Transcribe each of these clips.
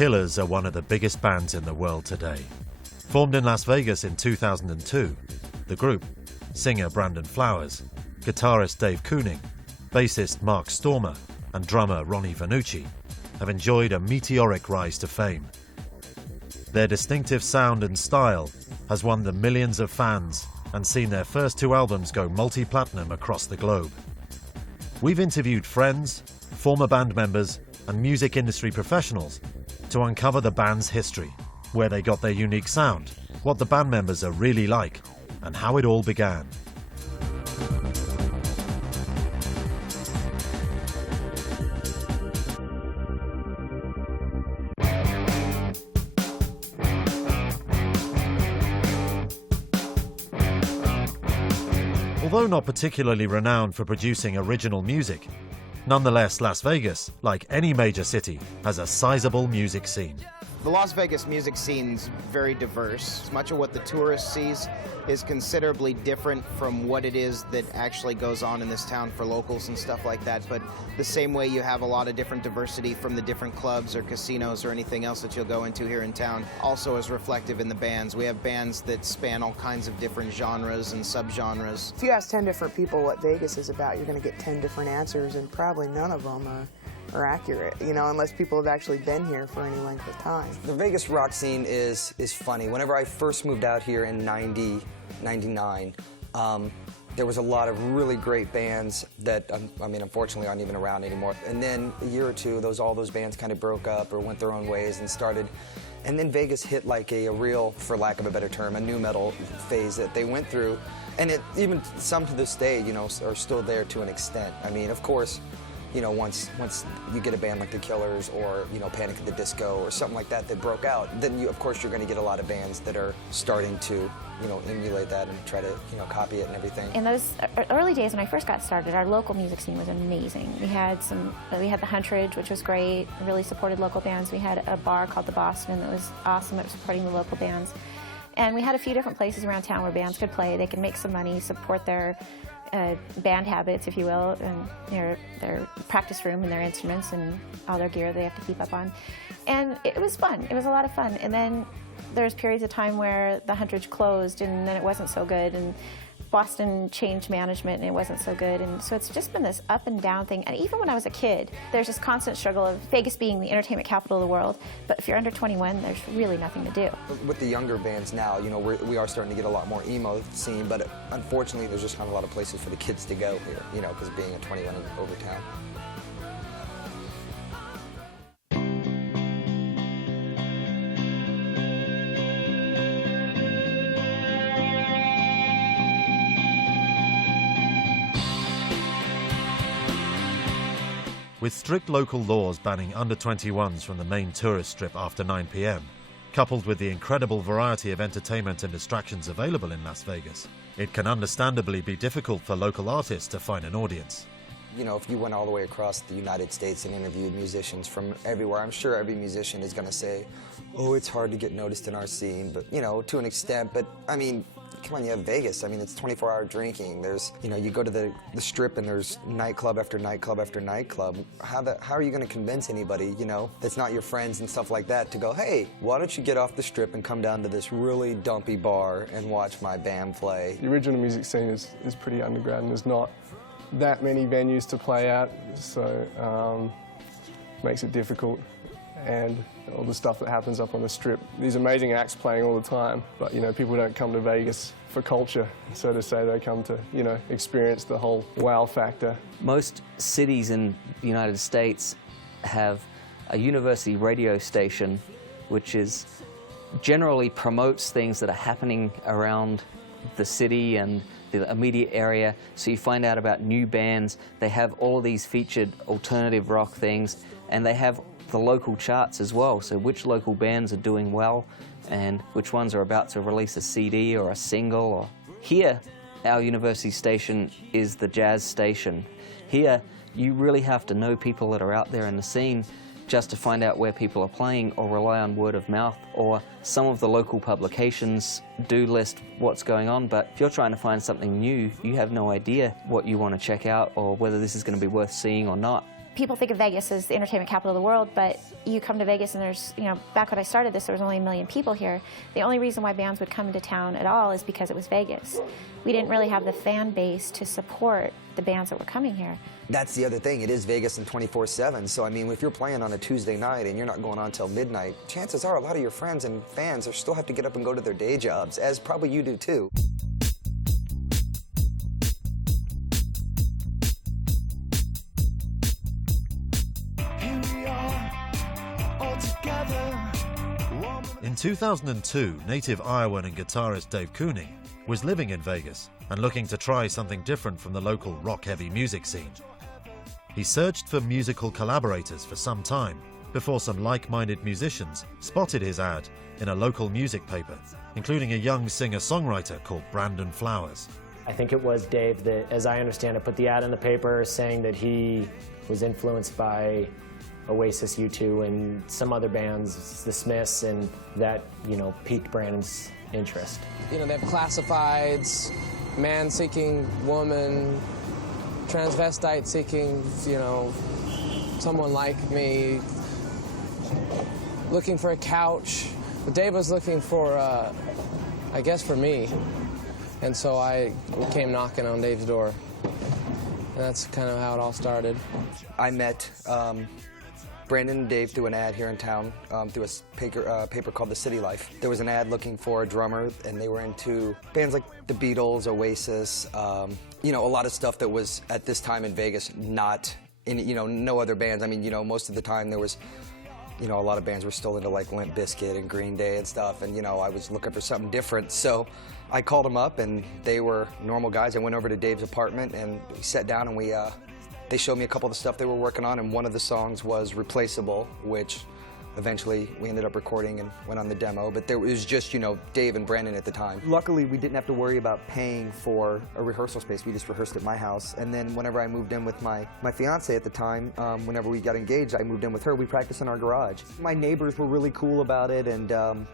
Killers are one of the biggest bands in the world today. Formed in Las Vegas in 2002, the group, singer Brandon Flowers, guitarist Dave Keuning, bassist Mark Stoermer, and drummer Ronnie Vannucci, have enjoyed a meteoric rise to fame. Their distinctive sound and style has won them millions of fans and seen their first 2 albums go multi-platinum across the globe. We've interviewed friends, former band members, and music industry professionals to uncover the band's history, where they got their unique sound, what the band members are really like, and how it all began. Although not particularly renowned for producing original music, nonetheless Las Vegas, like any major city, has a sizable music scene. The Las Vegas music scene's very diverse. Much of what the tourist sees is considerably different from what it is that actually goes on in this town for locals and stuff like that. But the same way you have a lot of different diversity from the different clubs or casinos or anything else that you'll go into here in town, also is reflective in the bands. We have bands that span all kinds of different genres and subgenres. If you ask 10 different people what Vegas is about, you're going to get 10 different answers, and probably none of them are accurate, you know, unless people have actually been here for any length of time. The Vegas rock scene is funny. Whenever I first moved out here in 99, there was a lot of really great bands that, I mean, unfortunately aren't even around anymore. And then a year or two, all those bands kind of broke up or went their own ways and started. And then Vegas hit like a real, for lack of a better term, a nu metal phase that they went through. And it, even some to this day, you know, are still there to an extent. I mean, of course, you know, once you get a band like the Killers or, you know, Panic at the Disco or something like that that broke out, then of course you're going to get a lot of bands that are starting to, you know, emulate that and try to, you know, copy it and everything. In those early days when I first got started, our local music scene was amazing. We had the Huntridge, which was great, really supported local bands. We had a bar called the Boston that was awesome at supporting the local bands. And we had a few different places around town where bands could play. They could make some money, support their band habits, if you will, and their practice room and their instruments and all their gear they have to keep up on. And it was fun. It was a lot of fun. And then there's periods of time where the Huntridge closed and then it wasn't so good, and Boston changed management and it wasn't so good. And so it's just been this up and down thing. And even when I was a kid, there's this constant struggle of Vegas being the entertainment capital of the world, but if you're under 21, there's really nothing to do. With the younger bands now, you know, we are starting to get a lot more emo scene, but unfortunately there's just not a lot of places for the kids to go here, you know, because being a 21 and over town. With strict local laws banning under-21s from the main tourist strip after 9 p.m, coupled with the incredible variety of entertainment and distractions available in Las Vegas, it can understandably be difficult for local artists to find an audience. You know, if you went all the way across the United States and interviewed musicians from everywhere, I'm sure every musician is going to say, oh, it's hard to get noticed in our scene, but, you know, to an extent. But, I mean, come on, you have Vegas. I mean, it's 24-hour drinking. There's, you know, you go to the strip and there's nightclub after nightclub after nightclub. How are you going to convince anybody, you know, that's not your friends and stuff like that to go, hey, why don't you get off the strip and come down to this really dumpy bar and watch my band play? The original music scene is pretty underground. There's not that many venues to play at, so makes it difficult. And all the stuff that happens up on the strip. These amazing acts playing all the time, but, you know, people don't come to Vegas for culture, so to say. They come to, you know, experience the whole wow factor. Most cities in the United States have a university radio station which generally promotes things that are happening around the city and the immediate area, so you find out about new bands. They have all of these featured alternative rock things, and they have the local charts as well, so which local bands are doing well and which ones are about to release a CD or a single. Here, our university station is the jazz station. Here, you really have to know people that are out there in the scene just to find out where people are playing, or rely on word of mouth, or some of the local publications do list what's going on, but if you're trying to find something new, you have no idea what you want to check out or whether this is going to be worth seeing or not. people think of Vegas as the entertainment capital of the world, but you come to Vegas and there's, back when I started this, there was only 1 million people here. The only reason why bands would come to town at all is because it was Vegas. We didn't really have the fan base to support the bands that were coming here. That's the other thing. It is Vegas and 24/7. So, I mean, if you're playing on a Tuesday night and you're not going on until midnight, chances are a lot of your friends and fans are still have to get up and go to their day jobs, as probably you do too. In 2002, native Iowan and guitarist Dave Keuning was living in Vegas and looking to try something different from the local rock-heavy music scene. He searched for musical collaborators for some time before some like-minded musicians spotted his ad in a local music paper, including a young singer-songwriter called Brandon Flowers. I think it was Dave that, as I understand it, put the ad in the paper saying that he was influenced by Oasis, U2, and some other bands, the Smiths, and that, piqued Brandon's interest. They have classifieds, man seeking woman, transvestite seeking, someone like me, looking for a couch. But Dave was looking for, I guess, for me. And so I came knocking on Dave's door. And that's kind of how it all started. I met Brandon and Dave through an ad here in town, through a paper called The City Life. There was an ad looking for a drummer, and they were into bands like the Beatles, Oasis, a lot of stuff that was, at this time in Vegas, not in, no other bands. I mean, most of the time there was, a lot of bands were still into like Limp Bizkit and Green Day and stuff, and, I was looking for something different. So I called them up, and they were normal guys. I went over to Dave's apartment, and we sat down, and they showed me a couple of the stuff they were working on, and one of the songs was Replaceable, which eventually we ended up recording and went on the demo. But it was just, Dave and Brandon at the time. Luckily, we didn't have to worry about paying for a rehearsal space. We just rehearsed at my house. And then whenever I moved in with my fiance at the time, whenever we got engaged, I moved in with her. We practiced in our garage. My neighbors were really cool about it, and,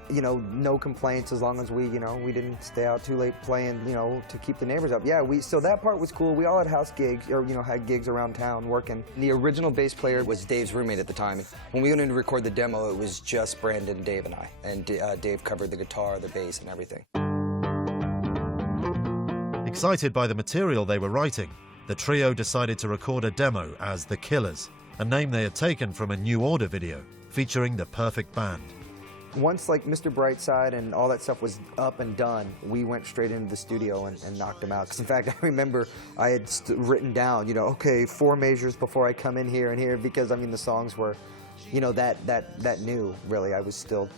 no complaints as long as we didn't stay out too late playing, to keep the neighbors up. Yeah, so that part was cool. We all had house gigs, or, had gigs around town working. The original bass player was Dave's roommate at the time. When we went in to record the demo, it was just Brandon, Dave, and I. And Dave covered the guitar, the bass, and everything. Excited by the material they were writing, the trio decided to record a demo as The Killers, a name they had taken from a New Order video featuring the perfect band. Once Mr. Brightside and all that stuff was up and done, we went straight into the studio and knocked them out. Because in fact, I remember I had written down, okay, 4 measures before I come in here and here, because the songs were, that new, really. I was still,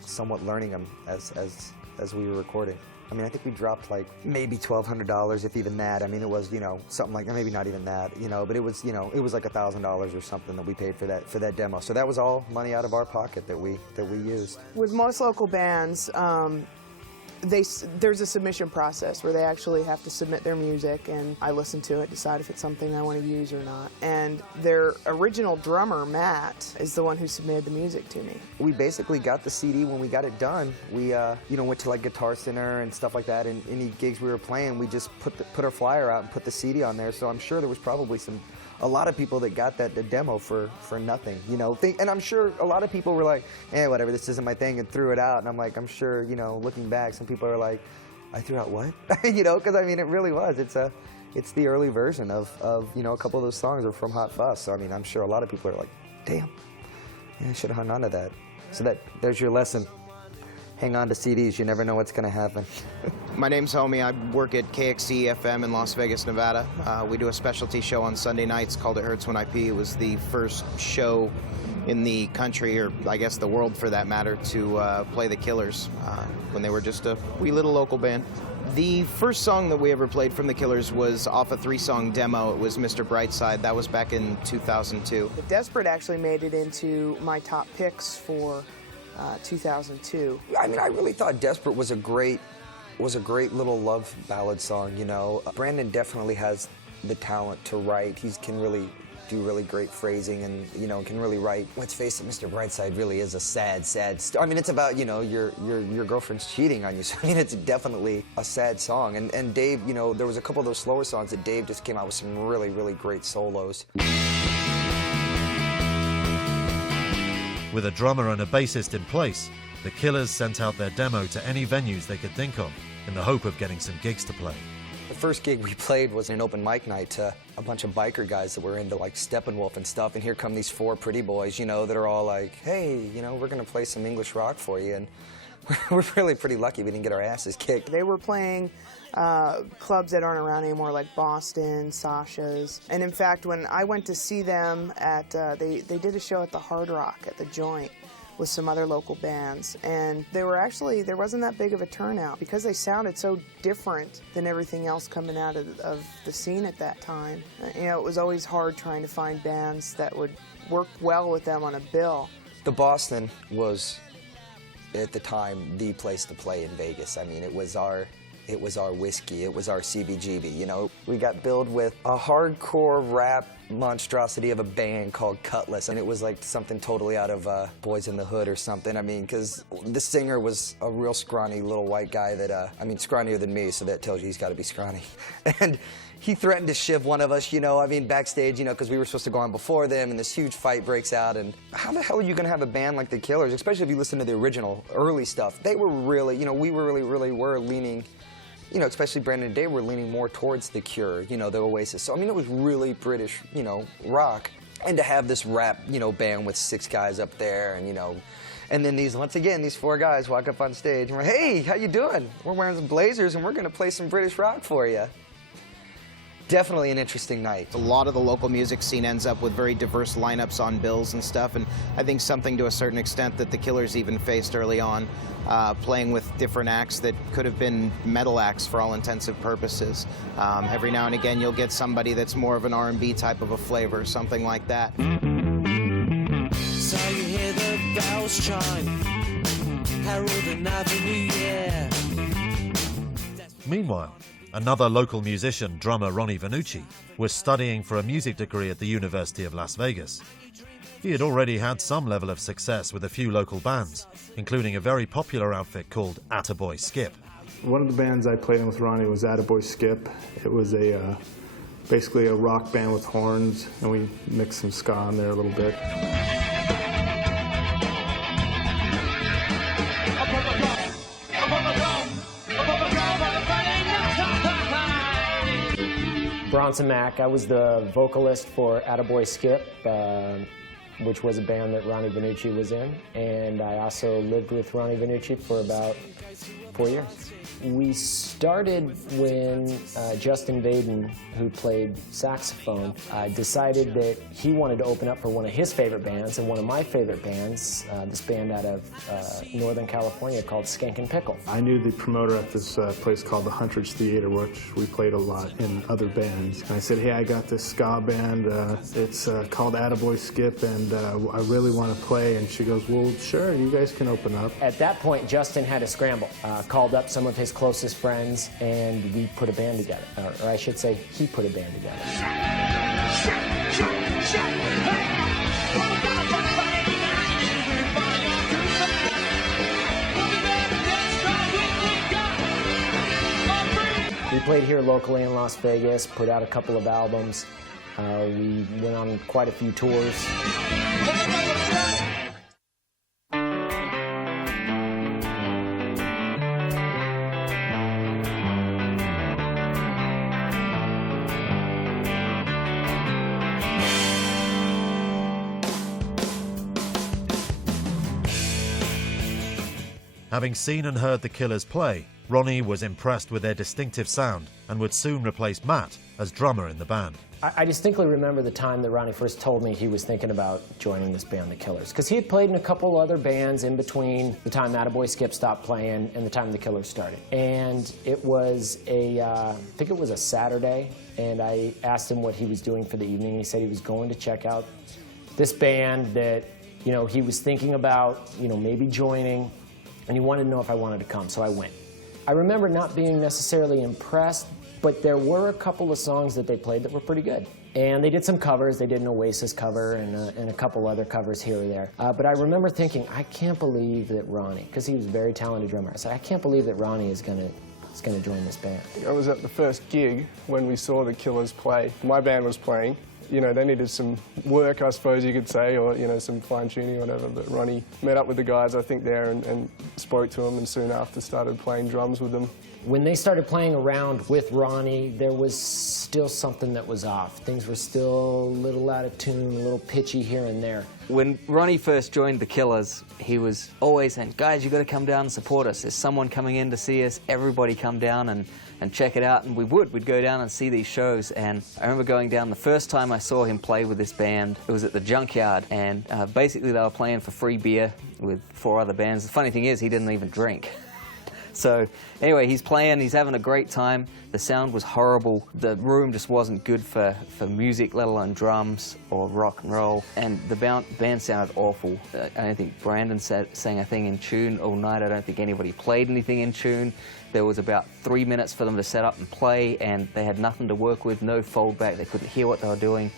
somewhat learning them as we were recording. I think we dropped maybe $1,200, if even that. It was, something like, maybe not even that, but it was, it was like $1,000 or something that we paid for that demo. So that was all money out of our pocket that we used. With most local bands, there's a submission process where they actually have to submit their music, and I listen to it, decide if it's something I want to use or not. And their original drummer, Matt, is the one who submitted the music to me. We basically got the CD when we got it done. We, went to Guitar Center and stuff like that, and any gigs we were playing, we just put our flyer out and put the CD on there. So I'm sure there was probably a lot of people that got the demo for nothing, and I'm sure a lot of people were like, whatever, this isn't my thing, and threw it out. And I'm like, I'm sure, looking back, some people are like, I threw out what? Because it really was. It's the early version of a couple of those songs are from Hot Fuss. So I'm sure a lot of people are like, damn, I should have hung on to that. So there's your lesson. Hang on to CDs, you never know what's going to happen. My name's Homie. I work at KXC FM in Las Vegas, Nevada. We do a specialty show on Sunday nights called It Hurts When I Pee. It was the first show in the country, or I guess the world for that matter, to play the Killers when they were just a wee little local band. The first song that we ever played from the Killers was off a 3-song demo. It was Mr. Brightside. That was back in 2002. Desperate actually made it into my top picks for 2002. I really thought Desperate was a great little love ballad song, Brandon definitely has the talent to write. He can really do really great phrasing and, can really write. Let's face it, Mr. Brightside really is a sad story. It's about, your girlfriend's cheating on you. So, it's definitely a sad song. And Dave, there was a couple of those slower songs that Dave just came out with some really, really great solos. With a drummer and a bassist in place, the Killers sent out their demo to any venues they could think of in the hope of getting some gigs to play. The first gig we played was an open mic night to a bunch of biker guys that were into like Steppenwolf and stuff, and here come these four pretty boys, you know, that are all like, hey, you know, we're gonna play some English rock for you, and we're really pretty lucky we didn't get our asses kicked. They were playing clubs that aren't around anymore, like Boston, Sasha's. And in fact, when I went to see them at, they did a show at the Hard Rock at the Joint with some other local bands, and there wasn't that big of a turnout because they sounded so different than everything else coming out of the scene at that time. You know, it was always hard trying to find bands that would work well with them on a bill. The Boston was, at the time, the place to play in Vegas. I mean, it was our whiskey, it was our CBGB, you know. We got billed with a hardcore rap monstrosity of a band called Cutlass, and it was like something totally out of Boys in the Hood or something. I mean, because the singer was a real scrawny little white guy that, I mean, scrawnier than me, so that tells you he's got to be scrawny. And he threatened to shiv one of us, you know, I mean, backstage, you know, because we were supposed to go on before them, and this huge fight breaks out, and how the hell are you going to have a band like the Killers, especially if you listen to the original, early stuff? They were really, you know, we were really were leaning, you know, especially Brandon and Dave were leaning more towards the Cure, you know, the Oasis. So, I mean, it was really British, you know, rock. And to have this rap, you know, band with 6 guys up there and, you know, and then once again, these 4 guys walk up on stage and we're, hey, how you doing? We're wearing some blazers and we're going to play some British rock for you. Definitely an interesting night. A lot of the local music scene ends up with very diverse lineups on bills and stuff, and I think something to a certain extent that the Killers even faced early on, playing with different acts that could have been metal acts for all intensive purposes. Every now and again you'll get somebody that's more of an R&B type of a flavor, something like that. So you hear the bells chime, Harold and Avenue, yeah. Meanwhile, another local musician, drummer Ronnie Vannucci, was studying for a music degree at the University of Las Vegas. He had already had some level of success with a few local bands, including a very popular outfit called Attaboy Skip. One of the bands I played in with Ronnie was Attaboy Skip. It was basically a rock band with horns, and we mixed some ska in there a little bit. Bronson Mac, I was the vocalist for Attaboy Skip, which was a band that Ronnie Vannucci was in, and I also lived with Ronnie Vannucci for about 4 years. We started when Justin Vaden, who played saxophone, decided that he wanted to open up for one of his favorite bands, and one of my favorite bands, this band out of Northern California called Skankin' Pickle. I knew the promoter at this place called the Huntridge Theater, which we played a lot in other bands. And I said, hey, I got this ska band, it's called Attaboy Skip, and I really want to play. And she goes, well, sure, you guys can open up. At that point, Justin had to scramble, called up some of his closest friends, and we put a band together. Or I should say, he put a band together. We played here locally in Las Vegas, put out a couple of albums. We went on quite a few tours. Having seen and heard the Killers play, Ronnie was impressed with their distinctive sound and would soon replace Matt as drummer in the band. I distinctly remember the time that Ronnie first told me he was thinking about joining this band, the Killers, because he had played in a couple other bands in between the time Attaboy Skip stopped playing and the time the Killers started. And it was I think it was a Saturday, and I asked him what he was doing for the evening. He said he was going to check out this band that, you know, he was thinking about, you know, maybe joining, and he wanted to know if I wanted to come, so I went. I remember not being necessarily impressed, but there were a couple of songs that they played that were pretty good. And they did some covers. They did an Oasis cover and a couple other covers here or there. But I remember thinking, I can't believe that Ronnie, because he was a very talented drummer, I said, I can't believe that Ronnie is going to join this band. I was at the first gig when we saw the Killers play. My band was playing, You know, they needed some work, I suppose you could say, or, you know, some fine-tuning or whatever. But Ronnie met up with the guys, I think, there and spoke to them, and soon after started playing drums with them. When they started playing around with Ronnie, there was still something that was off. Things were still a little out of tune, a little pitchy here and there. When Ronnie first joined the Killers, he was always saying, guys, you got to come down and support us. There's someone coming in to see us. Everybody come down and check it out. And we'd go down and see these shows. And I remember going down, the first time I saw him play with this band, it was at the Junkyard. And basically they were playing for free beer with 4 other bands. The funny thing is, he didn't even drink. So anyway, he's playing, he's having a great time. The sound was horrible. The room just wasn't good for music, let alone drums or rock and roll. And the band sounded awful. I don't think Brandon sang a thing in tune all night. I don't think anybody played anything in tune. There was about 3 minutes for them to set up and play, and they had nothing to work with, no foldback. They couldn't hear what they were doing.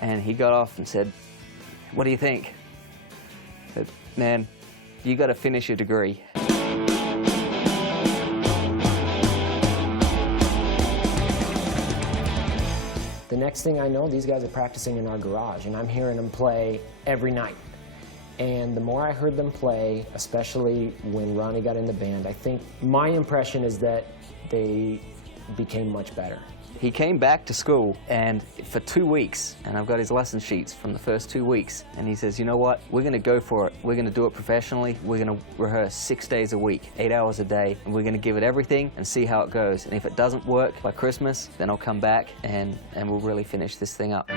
And he got off and said, "What do you think?" I said, "Man, you got to finish your degree." The next thing I know, these guys are practicing in our garage, and I'm hearing them play every night. And the more I heard them play, especially when Ronnie got in the band, I think my impression is that they became much better. He came back to school, and for 2 weeks, and I've got his lesson sheets from the first 2 weeks, and he says, you know what, we're going to go for it. We're going to do it professionally. We're going to rehearse 6 days a week, 8 hours a day, and we're going to give it everything and see how it goes. And if it doesn't work by Christmas, then I'll come back and we'll really finish this thing up.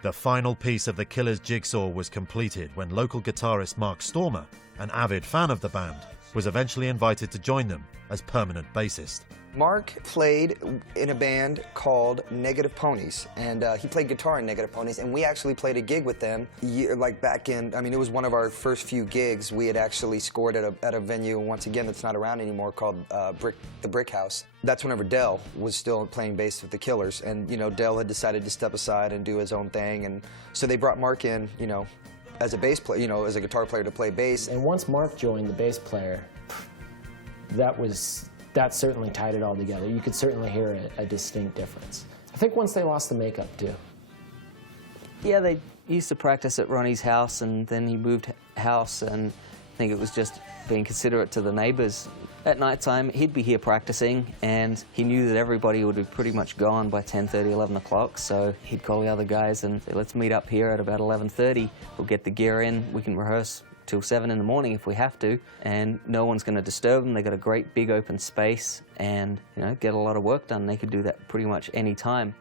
The final piece of the Killers' jigsaw was completed when local guitarist Mark Stoermer, an avid fan of the band, was eventually invited to join them as permanent bassist. Mark played in a band called Negative Ponies, and he played guitar in Negative Ponies, and we actually played a gig with them, like back in, I mean, it was one of our first few gigs. We had actually scored at a venue, once again, that's not around anymore, called the Brick House. That's whenever Dell was still playing bass with the Killers, and, you know, Dell had decided to step aside and do his own thing, and so they brought Mark in, you know, as a bass player, you know, as a guitar player to play bass. And once Mark joined, the bass player, that certainly tied it all together. You could certainly hear a distinct difference. I think once they lost the makeup, too. Yeah, they used to practice at Ronnie's house, and then he moved house, and I think it was just being considerate to the neighbors. At night time, he'd be here practicing, and he knew that everybody would be pretty much gone by 10:30, 11 o'clock, so he'd call the other guys and say, let's meet up here at about 11:30. We'll get the gear in, we can rehearse till 7 in the morning if we have to, and no one's going to disturb them. They got a great big open space and, you know, get a lot of work done. They could do that pretty much any time.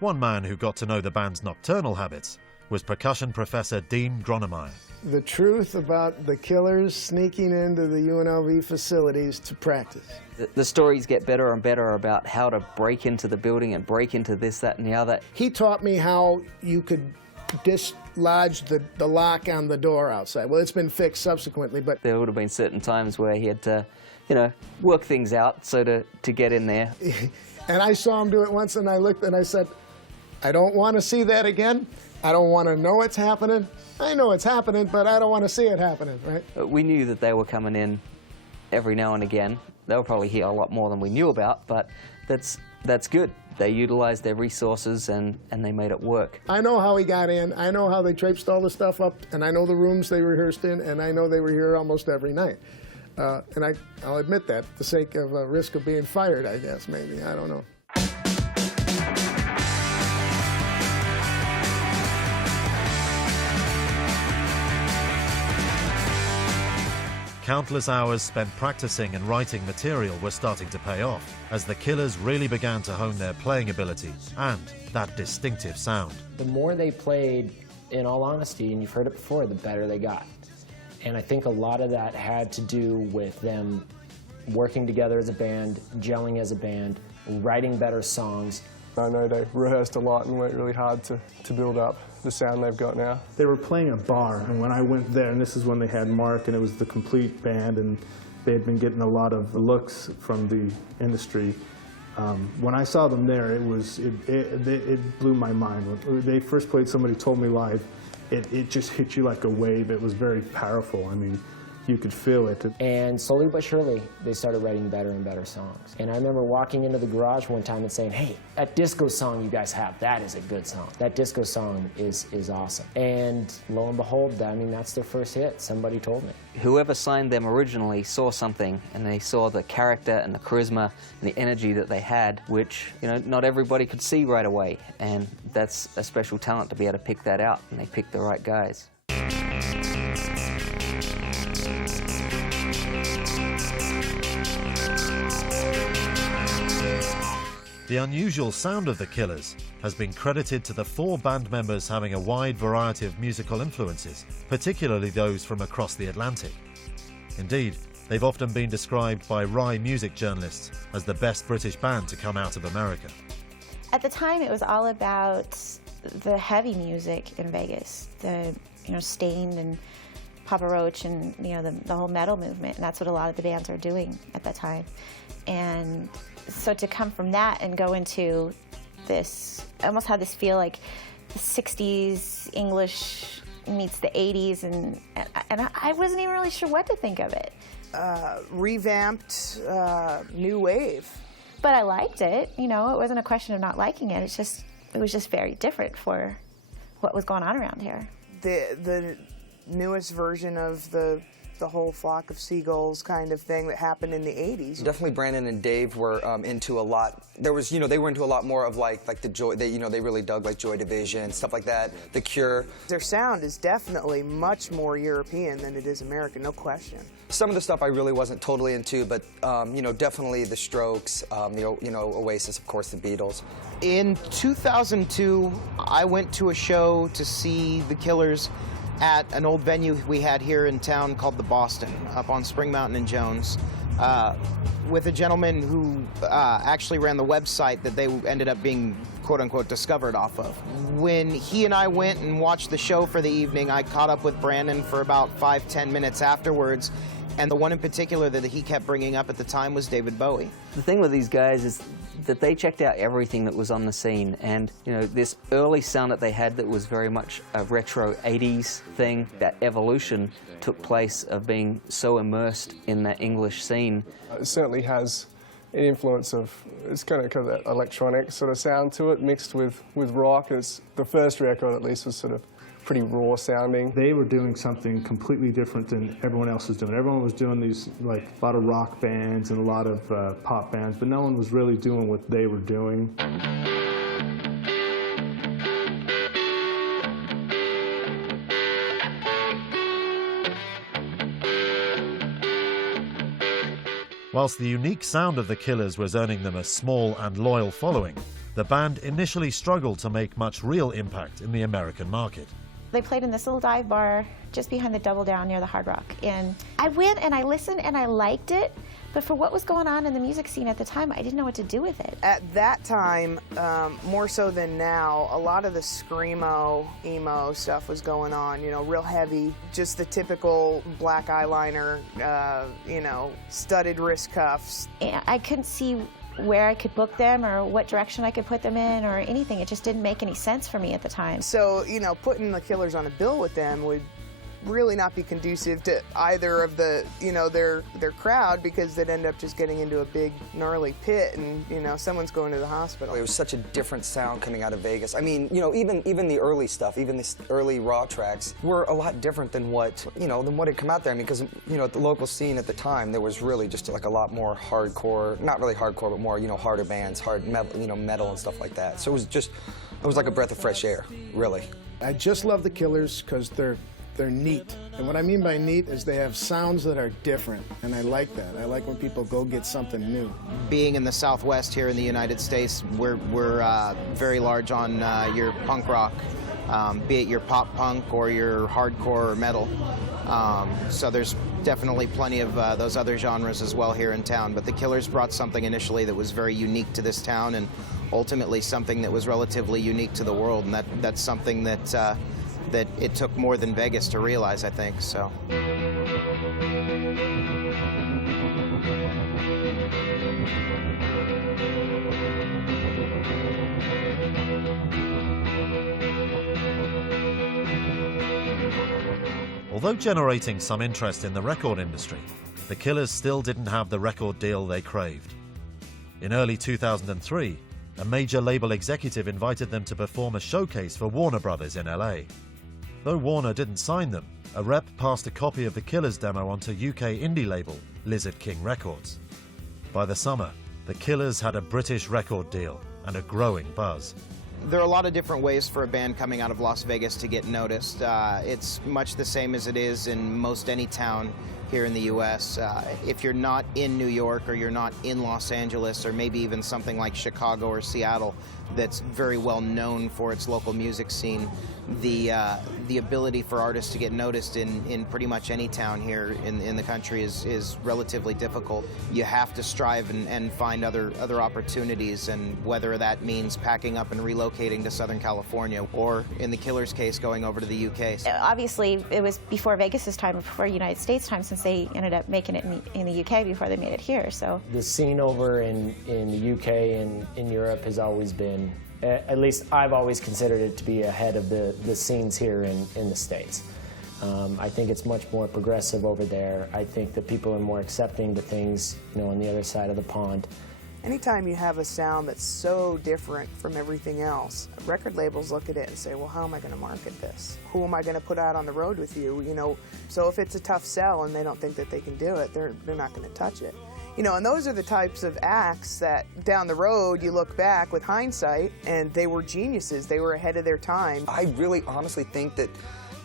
One man who got to know the band's nocturnal habits was percussion professor Dean Gronemeyer. The truth about the Killers sneaking into the UNLV facilities to practice. The stories get better and better about how to break into the building and break into this, that, and the other. He taught me how you could dislodge the lock on the door outside. Well, it's been fixed subsequently, but there would have been certain times where he had to, you know, work things out so to get in there. And I saw him do it once, and I looked and I said, I don't want to see that again. I don't want to know it's happening. I know it's happening, but I don't want to see it happening, right? We knew that they were coming in every now and again. They were probably here a lot more than we knew about, but that's good. They utilized their resources and they made it work. I know how he got in. I know how they traipsed all the stuff up, and I know the rooms they rehearsed in, and I know they were here almost every night. And I'll admit that, for the sake of a risk of being fired, I guess, maybe. I don't know. Countless hours spent practicing and writing material were starting to pay off as the Killers really began to hone their playing ability and that distinctive sound. The more they played, in all honesty, and you've heard it before, the better they got. And I think a lot of that had to do with them working together as a band, gelling as a band, writing better songs. I know they rehearsed a lot and worked really hard to build up the sound they've got now. They were playing a bar, and when I went there, and this is when they had Mark, and it was the complete band, and they had been getting a lot of looks from the industry. When I saw them there, it blew my mind. When they first played Somebody Told Me live, it just hit you like a wave. It was very powerful. I mean, you could feel it. And slowly but surely, they started writing better and better songs. And I remember walking into the garage one time and saying, hey, that disco song you guys have, that is a good song. That disco song is awesome. And lo and behold, I mean, that's their first hit. Somebody told me. Whoever signed them originally saw something, and they saw the character and the charisma and the energy that they had, which, you know, not everybody could see right away. And that's a special talent to be able to pick that out, and they picked the right guys. The unusual sound of the Killers has been credited to the 4 band members having a wide variety of musical influences, particularly those from across the Atlantic. Indeed, they've often been described by wry music journalists as the best British band to come out of America. At the time, it was all about the heavy music in Vegas, the, you know, Stained and Papa Roach and, you know, the whole metal movement, and that's what a lot of the bands are doing at that time. And so to come from that and go into this, I almost had this feel like the 60s English meets the 80s, and I wasn't even really sure what to think of it. Revamped new wave. But I liked it, you know, it wasn't a question of not liking it, it was just very different for what was going on around here. The newest version of the whole flock of seagulls kind of thing that happened in the 80s. Definitely Brandon and Dave were into a lot. There was, you know, they were into a lot more of like the Joy, you know, they really dug like Joy Division, stuff like that, The Cure. Their sound is definitely much more European than it is American, no question. Some of the stuff I really wasn't totally into, but, you know, definitely the Strokes, you know, Oasis, of course, the Beatles. In 2002, I went to a show to see the Killers at an old venue we had here in town called the Boston, up on Spring Mountain in Jones, with a gentleman who actually ran the website that they ended up being quote-unquote discovered off of. When he and I went and watched the show for the evening, I caught up with Brandon for about 5-10 minutes afterwards, and the one in particular that he kept bringing up at the time was David Bowie. The thing with these guys is that they checked out everything that was on the scene, and you know, this early sound that they had that was very much a retro 80s thing, that evolution took place of being so immersed in that English scene. It certainly has an influence of, it's kind of that electronic sort of sound to it, mixed with rock. It's, the first record at least was sort of pretty raw sounding. They were doing something completely different than everyone else was doing. Everyone was doing these, like, a lot of rock bands and a lot of pop bands, but no one was really doing what they were doing. Whilst the unique sound of the Killers was earning them a small and loyal following, the band initially struggled to make much real impact in the American market. They played in this little dive bar just behind the Double Down near the Hard Rock. And I went and I listened and I liked it, but for what was going on in the music scene at the time, I didn't know what to do with it. At that time, more so than now, a lot of the screamo, emo stuff was going on, you know, real heavy, just the typical black eyeliner, you know, studded wrist cuffs. And I couldn't see where I could book them or what direction I could put them in or anything. It just didn't make any sense for me at the time. So, you know, putting the Killers on a bill with them would really not be conducive to either of the, you know, their crowd, because they'd end up just getting into a big gnarly pit and, you know, someone's going to the hospital. It was such a different sound coming out of Vegas. I mean, you know, even the early stuff, even the early raw tracks were a lot different than what, you know, than what had come out there. I mean, because, you know, at the local scene at the time, there was really just like a lot more hardcore, not really hardcore, but more, you know, harder bands, hard metal, you know, metal and stuff like that. So it was like a breath of fresh air, really. I just love the Killers because they're neat. And what I mean by neat is they have sounds that are different, and I like that. I like when people go get something new. Being in the Southwest here in the United States, we're very large on your punk rock, be it your pop punk or your hardcore or metal. So there's definitely plenty of those other genres as well here in town. But the Killers brought something initially that was very unique to this town, and ultimately something that was relatively unique to the world. And that's something that that it took more than Vegas to realize, I think, so. Although generating some interest in the record industry, the Killers still didn't have the record deal they craved. In early 2003, a major label executive invited them to perform a showcase for Warner Brothers in LA. Though Warner didn't sign them, a rep passed a copy of the Killers demo onto UK indie label Lizard King Records. By the summer, the Killers had a British record deal and a growing buzz. There are a lot of different ways for a band coming out of Las Vegas to get noticed. It's much the same as it is in most any town here in the U.S. If you're not in New York or you're not in Los Angeles or maybe even something like Chicago or Seattle that's very well known for its local music scene, the ability for artists to get noticed in pretty much any town here in the country is relatively difficult. You have to strive and find other opportunities, and whether that means packing up and relocating to Southern California or, in the Killers' case, going over to the UK. Obviously, it was before Vegas's time, before United States time, since they ended up making it in the UK before they made it here. So the scene over in the UK and in Europe has always been, at least I've always considered it to be ahead of the scenes here in the States. I think it's much more progressive over there. I think that people are more accepting to things, on the other side of the pond. Anytime you have a sound that's so different from everything else, record labels look at it and say, well, how am I going to market this? Who am I going to put out on the road with you? So if it's a tough sell and they don't think that they can do it, they're not going to touch it. And those are the types of acts that down the road you look back with hindsight and they were geniuses. They were ahead of their time. I really honestly think that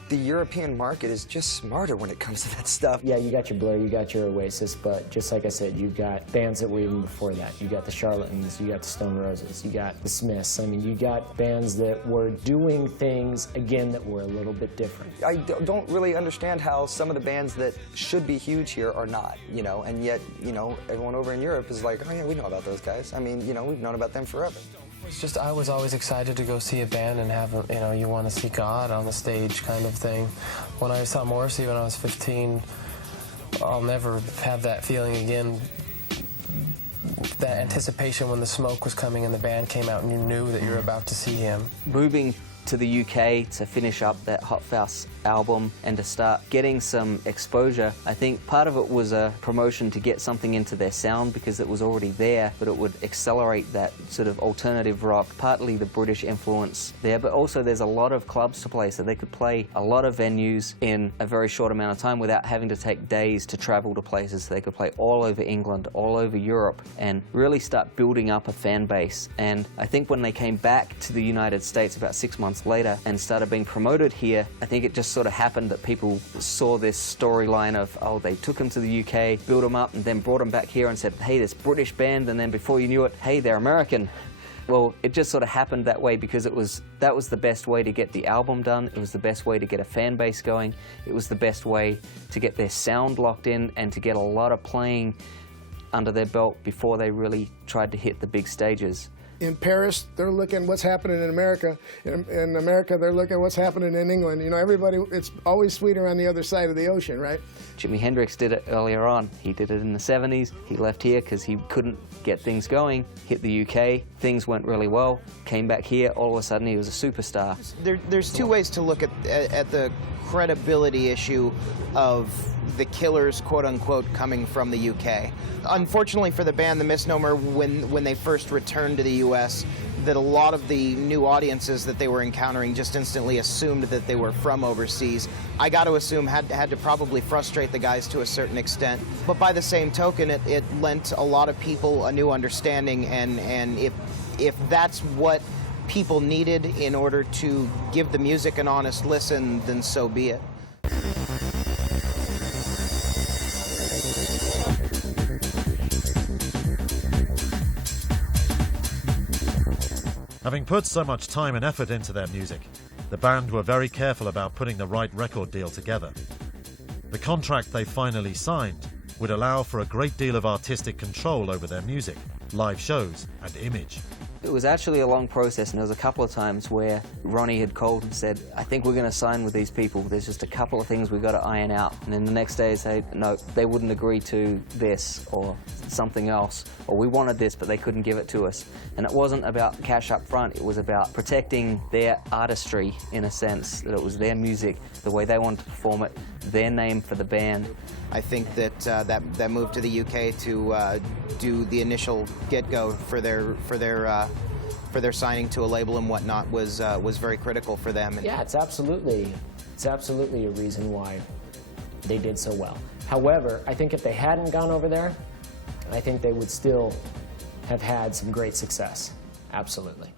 the European market is just smarter when it comes to that stuff. Yeah, you got your Blur, you got your Oasis, but just like I said, you got bands that were even before that. You got the Charlatans, you got the Stone Roses, you got the Smiths. I mean, you got bands that were doing things, again, that were a little bit different. I don't really understand how some of the bands that should be huge here are not, and yet, everyone over in Europe is like, oh yeah, we know about those guys. I mean, we've known about them forever. It's just I was always excited to go see a band and have, you want to see God on the stage kind of thing. When I saw Morrissey when I was 15, I'll never have that feeling again. That anticipation when the smoke was coming and the band came out and you knew that you were about to see him. Moving to the UK to finish up that Hot Fuss album and to start getting some exposure, I think part of it was a promotion to get something into their sound because it was already there, but it would accelerate that sort of alternative rock, partly the British influence there, but also there's a lot of clubs to play, so they could play a lot of venues in a very short amount of time without having to take days to travel to places. So they could play all over England, all over Europe, and really start building up a fan base. And I think when they came back to the United States about 6 months later and started being promoted here, I think it just sort of happened that people saw this storyline of, oh, they took them to the UK, built them up, and then brought them back here and said, hey, this British band, and then before you knew it, hey, they're American. Well, it just sort of happened that way because that was the best way to get the album done. It was the best way to get a fan base going. It was the best way to get their sound locked in and to get a lot of playing under their belt before they really tried to hit the big stages. In Paris, they're looking what's happening in America. In America, they're looking what's happening in England. Everybody, it's always sweeter on the other side of the ocean, right? Jimi Hendrix did it earlier on. He did it in the 70s. He left here because he couldn't get things going, hit the UK, things went really well, came back here, all of a sudden he was a superstar. There's two ways to look at the credibility issue of the Killers, quote-unquote, coming from the UK. Unfortunately for the band, the misnomer when they first returned to the US, that a lot of the new audiences that they were encountering just instantly assumed that they were from overseas. I got to assume had to probably frustrate the guys to a certain extent. But by the same token, it lent a lot of people a new understanding, and if that's what people needed in order to give the music an honest listen, then so be it. Having put so much time and effort into their music, the band were very careful about putting the right record deal together. The contract they finally signed would allow for a great deal of artistic control over their music, live shows, and image. It was actually a long process, and there was a couple of times where Ronnie had called and said, I think we're going to sign with these people. There's just a couple of things we've got to iron out. And then the next day say, no, they wouldn't agree to this or something else. Or we wanted this, but they couldn't give it to us. And it wasn't about cash up front. It was about protecting their artistry, in a sense, that it was their music, the way they wanted to perform it, their name for the band. I think that that move to the UK to do the initial get-go for their signing to a label and whatnot was very critical for them. Yeah, it's absolutely a reason why they did so well. However, I think if they hadn't gone over there, I think they would still have had some great success. Absolutely.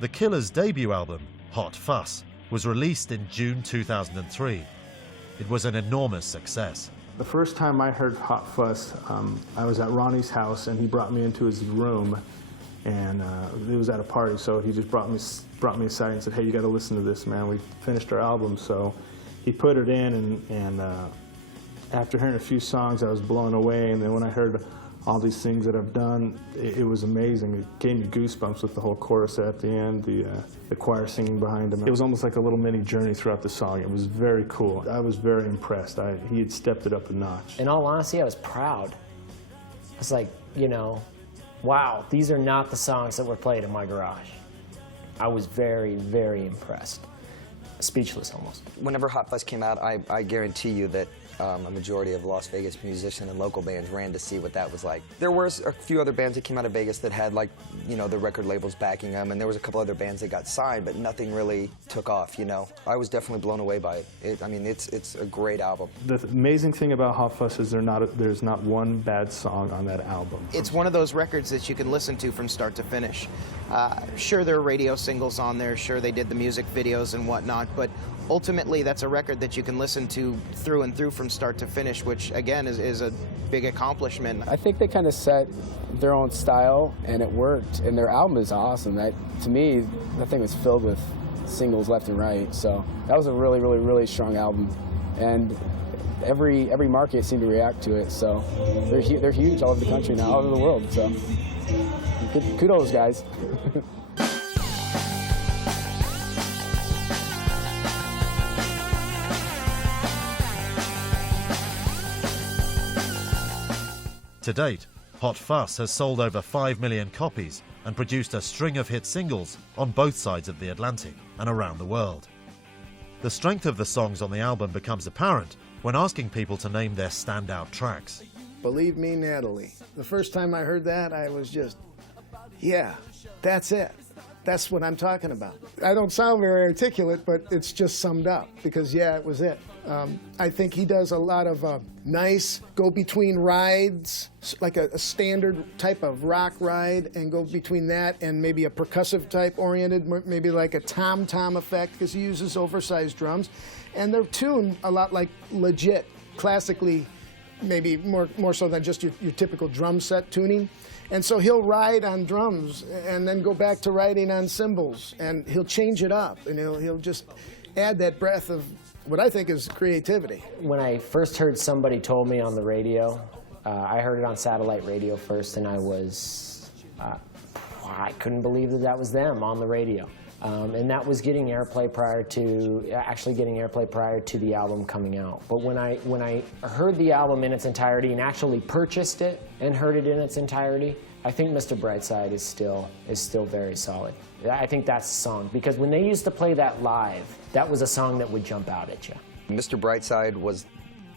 The Killers' debut album, Hot Fuss, was released in June 2003. It was an enormous success. The first time I heard Hot Fuss, I was at Ronnie's house, and he brought me into his room, and it was at a party, so he just brought me aside and said, hey, you got to listen to this, man. We finished our album, so he put it in, and after hearing a few songs, I was blown away, and then when I heard all these things that I've done, it was amazing. It gave me goosebumps with the whole chorus at the end, the choir singing behind him. It was almost like a little mini journey throughout the song. It was very cool. I was very impressed. He had stepped it up a notch. In all honesty, I was proud. I was like, you know, wow, these are not the songs that were played in my garage. I was very, very impressed. Speechless almost. Whenever Hot Fuss came out, I guarantee you that a majority of Las Vegas musicians and local bands ran to see what that was like. There were a few other bands that came out of Vegas that had, like, you know, the record labels backing them, and there was a couple other bands that got signed, but nothing really took off, you know. I was definitely blown away by it. I mean, it's a great album. The amazing thing about Hot Fuss is there's not one bad song on that album. It's one of those records that you can listen to from start to finish. Sure, there are radio singles on there, sure they did the music videos and whatnot, but ultimately that's a record that you can listen to through and through from start to finish, which again is a big accomplishment. I think they kind of set their own style and it worked, and their album is awesome. To me, that thing was filled with singles left and right, so that was a really, really, really strong album, and every market seemed to react to it, so they're huge all over the country now, all over the world, so kudos, guys. To date, Hot Fuss has sold over 5 million copies and produced a string of hit singles on both sides of the Atlantic and around the world. The strength of the songs on the album becomes apparent when asking people to name their standout tracks. Believe Me, Natalie. The first time I heard that, I was just, yeah, that's it. That's what I'm talking about. I don't sound very articulate, but it's just summed up because, yeah, it was it. I think he does a lot of nice go-between rides, like a standard type of rock ride, and go between that and maybe a percussive type oriented, maybe like a tom-tom effect, because he uses oversized drums. And they're tuned a lot like legit, classically, maybe more so than just your typical drum set tuning. And so he'll ride on drums and then go back to riding on cymbals, and he'll change it up, and he'll just add that breath of what I think is creativity. When I first heard somebody told me on the radio, I heard it on satellite radio first, and I couldn't believe that was them on the radio. And that was getting airplay prior to the album coming out. But when I heard the album in its entirety and actually purchased it and heard it in its entirety, I think Mr. Brightside is still very solid. I think that's the song, because when they used to play that live, that was a song that would jump out at you. Mr. Brightside was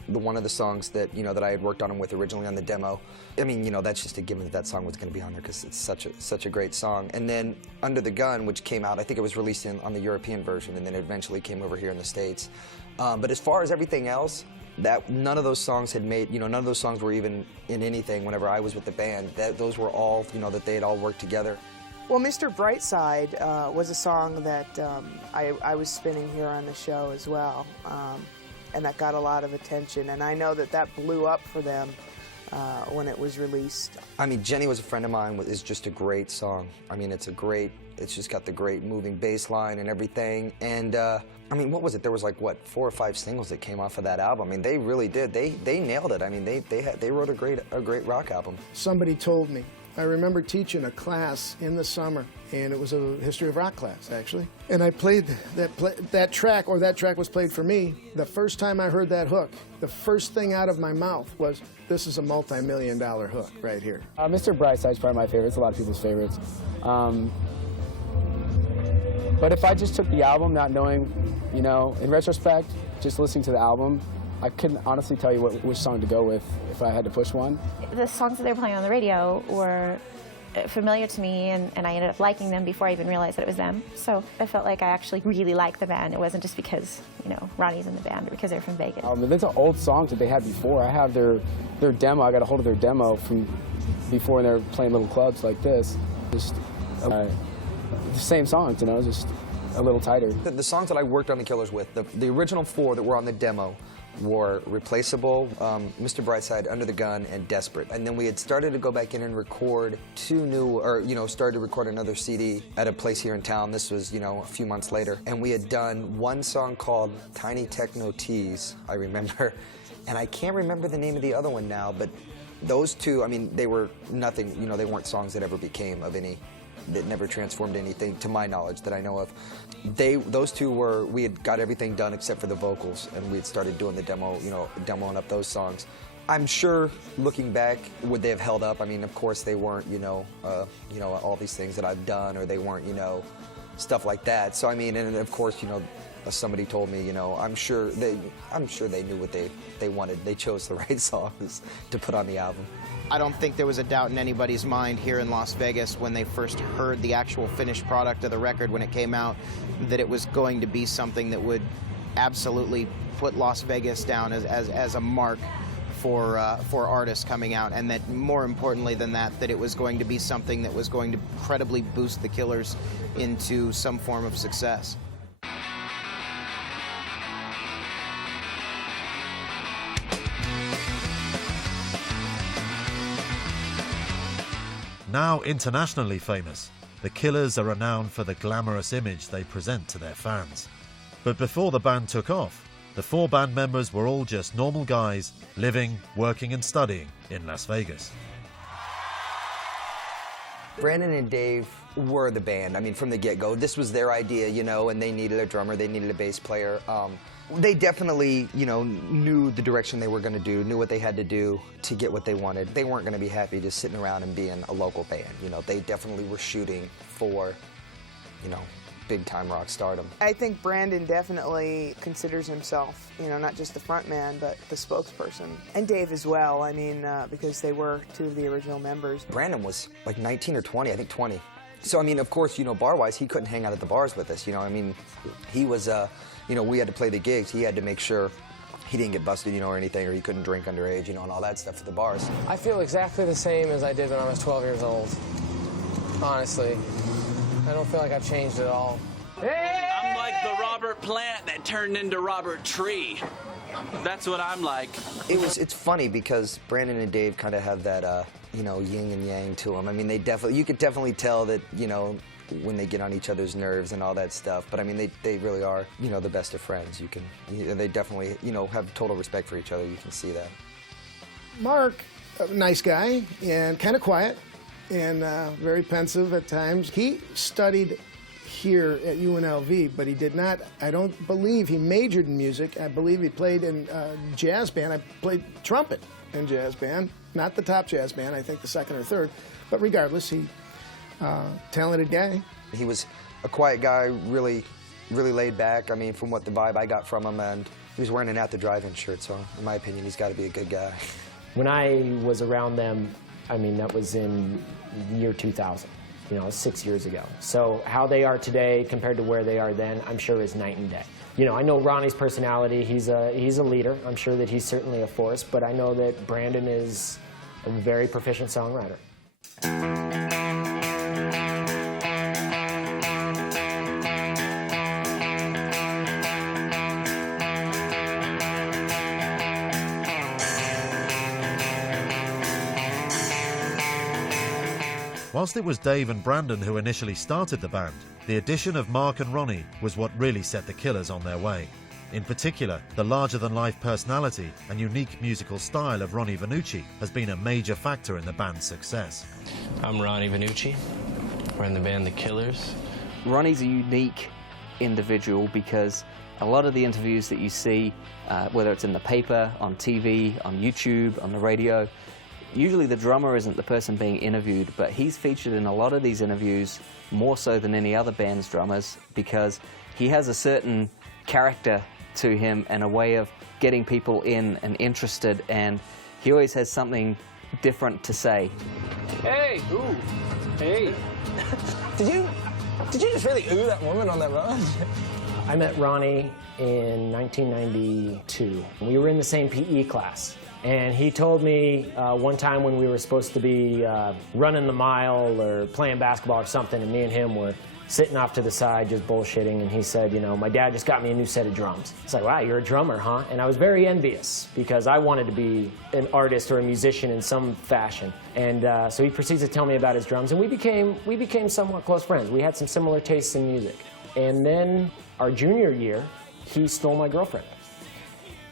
one of the songs that that I had worked on him with originally on the demo. I mean, that's just a given that song was going to be on there because it's such a great song. And then Under the Gun, which came out, I think it was released on the European version, and then it eventually came over here in the States. But as far as everything else, none of those songs had made, none of those songs were even in anything whenever I was with the band. Those were all, that they had all worked together. Well, Mr. Brightside was a song that I was spinning here on the show as well, and that got a lot of attention. And I know that blew up for them when it was released. I mean, Jenny Was a Friend of Mine is just a great song. I mean, it's just got the great moving bass line and everything. And I mean, what was it? There was like, what, 4 or 5 singles that came off of that album. I mean, they really did. They nailed it. I mean, they wrote a great rock album. Somebody told me, I remember teaching a class in the summer, and it was a history of rock class, actually. And I played that track, or that track was played for me. The first time I heard that hook, the first thing out of my mouth was, this is a multi-million-dollar hook right here. Mr. Brightside is probably my favorite. It's a lot of people's favorites. But if I just took the album, not knowing, you know, in retrospect, just listening to the album, I couldn't honestly tell you which song to go with if I had to push one. The songs that they were playing on the radio were familiar to me, and I ended up liking them before I even realized that it was them. So I felt like I actually really liked the band. It wasn't just because, you know, Ronnie's in the band or because they're from Vegas. There's an old songs that they had before. I have their demo. I got a hold of their demo from before when they were playing little clubs like this. Just the same songs, you know, just a little tighter. The songs that I worked on the Killers with, the original 4 that were on the demo, were Replaceable, Mr. Brightside, Under the Gun, and Desperate. And then we had started to go back in and record 2 new, or, you know, started to record another CD at a place here in town. This was, you know, a few months later. And we had done one song called Tiny Techno Tease, I remember. And I can't remember the name of the other one now, but those 2, I mean, they were nothing, you know, they weren't songs that ever became of any, that never transformed anything, to my knowledge, that I know of. Those 2 were, we had got everything done except for the vocals, and we had started doing the demo, you know, demoing up those songs. I'm sure, looking back, would they have held up? I mean, of course they weren't, you know, all these things that I've done, or they weren't, you know, stuff like that. So I mean, and of course, you know, somebody told me, you know, I'm sure they knew what they wanted. They chose the right songs to put on the album. I don't think there was a doubt in anybody's mind here in Las Vegas when they first heard the actual finished product of the record when it came out, that it was going to be something that would absolutely put Las Vegas down as a mark for artists coming out, and that more importantly than that it was going to be something that was going to incredibly boost the Killers into some form of success. Now internationally famous, the Killers are renowned for the glamorous image they present to their fans. But before the band took off, the 4 band members were all just normal guys living, working and studying in Las Vegas. Brandon and Dave were the band. I mean, from the get-go, this was their idea, you know, and they needed a drummer, they needed a bass player. They definitely, you know, knew the direction they were going to do, knew what they had to do to get what they wanted. They weren't going to be happy just sitting around and being a local band. You know, they definitely were shooting for, you know, big-time rock stardom. I think Brandon definitely considers himself, you know, not just the front man, but the spokesperson. And Dave as well, I mean, because they were 2 of the original members. Brandon was like 19 or 20, I think 20. So, I mean, of course, you know, bar-wise, he couldn't hang out at the bars with us, you know. I mean, he was, you know, we had to play the gigs. He had to make sure he didn't get busted, you know, or anything, or he couldn't drink underage, you know, and all that stuff at the bars. I feel exactly the same as I did when I was 12 years old, honestly. I don't feel like I've changed at all. I'm like the Robert Plant that turned into Robert Tree. That's what I'm like. It's funny because Brandon and Dave kind of have that, you know, yin and yang to them. I mean, you could definitely tell that, you know, when they get on each other's nerves and all that stuff. But I mean, they really are, you know, the best of friends. They definitely, you know, have total respect for each other. You can see that. Mark, a nice guy and kind of quiet and very pensive at times. He studied here at UNLV, but he did not, I don't believe he majored in music. I believe he played in jazz band. I played trumpet in jazz band, not the top jazz band, I think the 2nd or 3rd, but regardless, he talented guy. He was a quiet guy, really laid back. I mean, from what the vibe I got from him, and he was wearing an At the Drive-In shirt, so in my opinion, he's got to be a good guy. When I was around them, I mean, that was in the year 2000. You know, 6 years ago. So how they are today compared to where they are then, I'm sure is night and day. You know, I know Ronnie's personality, he's a leader. I'm sure that he's certainly a force, but I know that Brandon is a very proficient songwriter. Whilst it was Dave and Brandon who initially started the band, the addition of Mark and Ronnie was what really set the Killers on their way. In particular, the larger-than-life personality and unique musical style of Ronnie Vannucci has been a major factor in the band's success. I'm Ronnie Vannucci. We're in the band The Killers. Ronnie's a unique individual because a lot of the interviews that you see, whether it's in the paper, on TV, on YouTube, on the radio, usually the drummer isn't the person being interviewed, but he's featured in a lot of these interviews more so than any other band's drummers because he has a certain character to him and a way of getting people in and interested, and he always has something different to say. Hey! Ooh! Hey! Did you just really ooh that woman on that run? I met Ronnie in 1992. We were in the same PE class. And he told me one time when we were supposed to be running the mile or playing basketball or something, and me and him were sitting off to the side just bullshitting, and he said, you know, my dad just got me a new set of drums. It's like, wow, you're a drummer, huh? And I was very envious because I wanted to be an artist or a musician in some fashion. And so he proceeds to tell me about his drums, and we became somewhat close friends. We had some similar tastes in music. And then our junior year, he stole my girlfriend.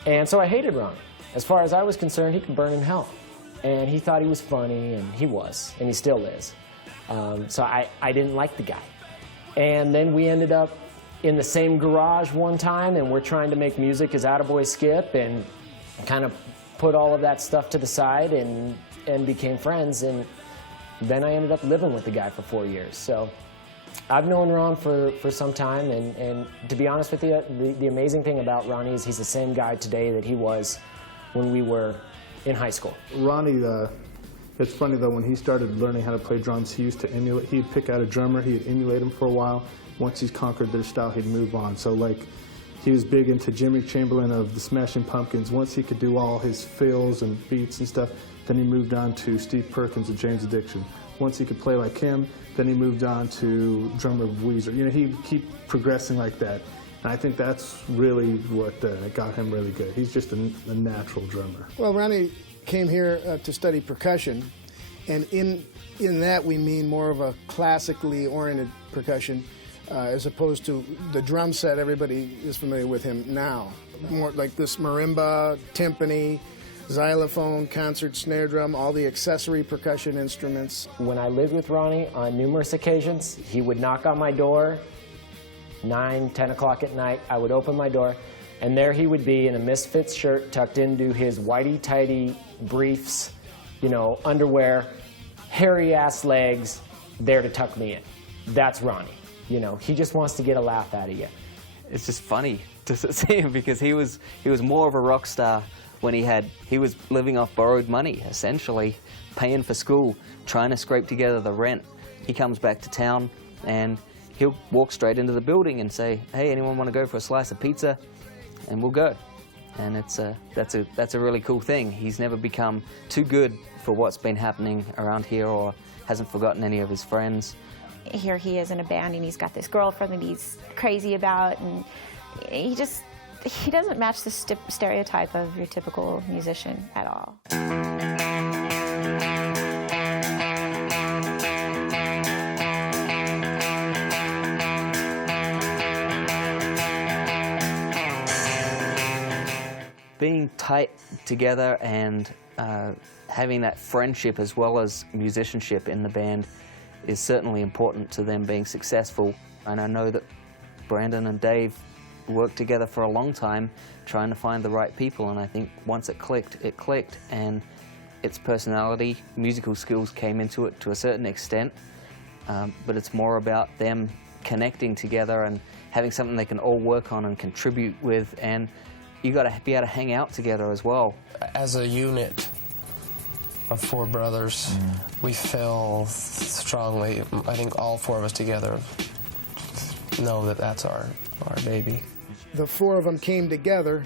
And so I hated Ronnie. As far as I was concerned, he could burn in hell. And he thought he was funny, and he was, and he still is. So I didn't like the guy. And then we ended up in the same garage one time, and we're trying to make music as Attaboy Skip, and kind of put all of that stuff to the side and became friends. And then I ended up living with the guy for 4 years. So I've known Ron for some time, and to be honest with you, the amazing thing about Ronnie is he's the same guy today that he was when we were in high school. Ronnie, it's funny though, when he started learning how to play drums, he used to emulate, he'd pick out a drummer, he'd emulate him for a while. Once he's conquered their style, he'd move on. So like, he was big into Jimmy Chamberlain of the Smashing Pumpkins. Once he could do all his fills and beats and stuff, then he moved on to Steve Perkins of Jane's Addiction. Once he could play like him, then he moved on to drummer of Weezer. You know, he'd keep progressing like that. And I think that's really what got him really good. He's just a natural drummer. Well, Ronnie came here to study percussion, and in that we mean more of a classically oriented percussion as opposed to the drum set everybody is familiar with him now. More like this marimba, timpani, xylophone, concert snare drum, all the accessory percussion instruments. When I lived with Ronnie on numerous occasions, he would knock on my door 9, 10 o'clock at night. I would open my door, and there he would be in a Misfits shirt tucked into his whitey-tighty briefs, you know, underwear, hairy-ass legs, there to tuck me in. That's Ronnie. You know, he just wants to get a laugh out of you. It's just funny to see him because he was more of a rock star when he was living off borrowed money, essentially, paying for school, trying to scrape together the rent. He comes back to town and he'll walk straight into the building and say, hey, anyone want to go for a slice of pizza? And we'll go. And that's a really cool thing. He's never become too good for what's been happening around here or hasn't forgotten any of his friends. Here he is in a band and he's got this girlfriend that he's crazy about, and he doesn't match the stereotype of your typical musician at all. Being tight together and having that friendship as well as musicianship in the band is certainly important to them being successful. And I know that Brandon and Dave worked together for a long time trying to find the right people, and I think once it clicked, and its personality, musical skills came into it to a certain extent, but it's more about them connecting together and having something they can all work on and contribute with, and you got to be able to hang out together as well. As a unit of 4 brothers, we feel strongly. I think all 4 of us together know that that's our baby. The 4 of them came together,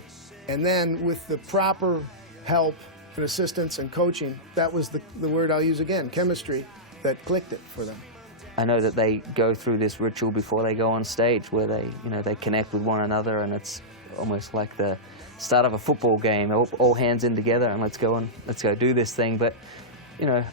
and then with the proper help and assistance and coaching, that was the word I'll use again, chemistry, that clicked it for them. I know that they go through this ritual before they go on stage where they connect with one another, and it's almost like the start of a football game, all hands in together and let's go do this thing. But